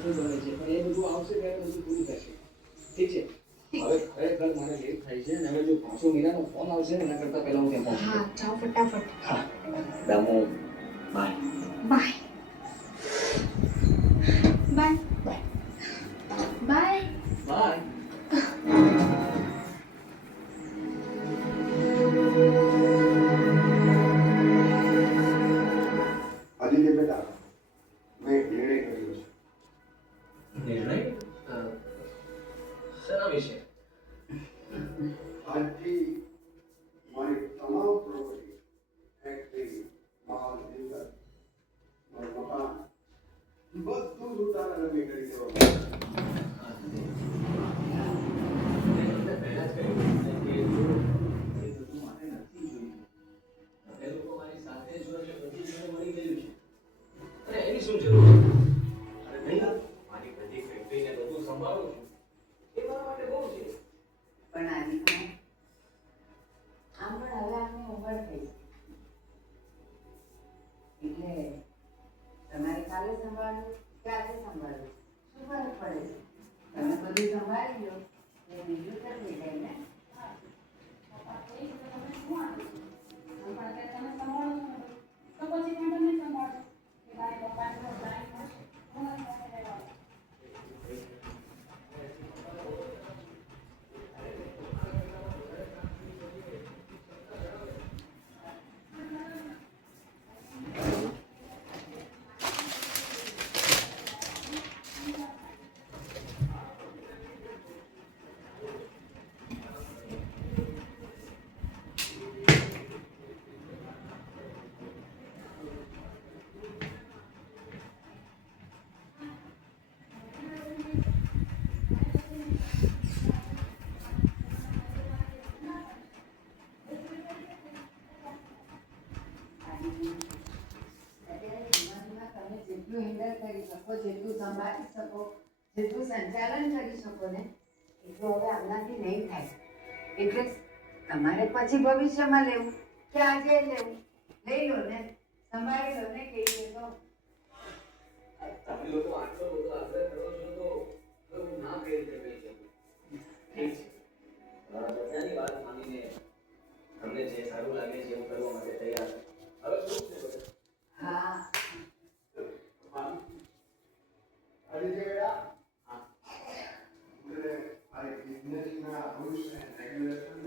શું બને છે પણ એ બધું આવશે ત્યારે બધું પૂરું થશે ઠીક છે હવે ખરેખર મને લેટ થાય છે અને હવે જો પાછો મીરાનો ફોન આવશે ને એના કરતાં પહેલા હું ત્યાં પહોંચું હા જાઓ ફટાફટ. હા દામો bye bye bye bye bye. Bye Aditya બેટા મેં એક નિર્ણય કર્યો છે. નિર્ણય શેના વિશે આજથી મારી તમામ પ્રોપર્ટી ફેક્ટરી માલ મિલકત મારું મકાન બધું જ ઉતારા રમી કરી દેવાનું. પણ આની આમ પણ હવે આપની ઉંમર થઈ છે એટલે તમારે કાલે સંભાળવું કે આજે સંભાળવું શું ફરક પડે છે તમે બધું સંભાળી લો એ બીજું કરી જાય ને જેટલું હેન્ડલ કરી શકો જેટલું સંભાળી શકો જેટલું સંચાલન કરી શકો ને એટલું હવે આપણાથી નહીં થાય એટલે તમારે પછી ભવિષ્યમાં લેવું કે આજે લેવું લઈ લો ને સંભાળી લો ને કેવી રીતે તમે લોકો આટલો બધો આગ્રહ કરો છો તો હવે હું ના કઈ રીતે કહી શકું ઠીક છે મારા બધાની વાત માનીને તમને જે સારું લાગે છે એવું કરવા માટે તૈયાર હવે શું છે બધા હા આદિત્ય બેટા હા મને આ બિઝનેસના રૂલ્સ એન્ડ રેગ્યુલેશન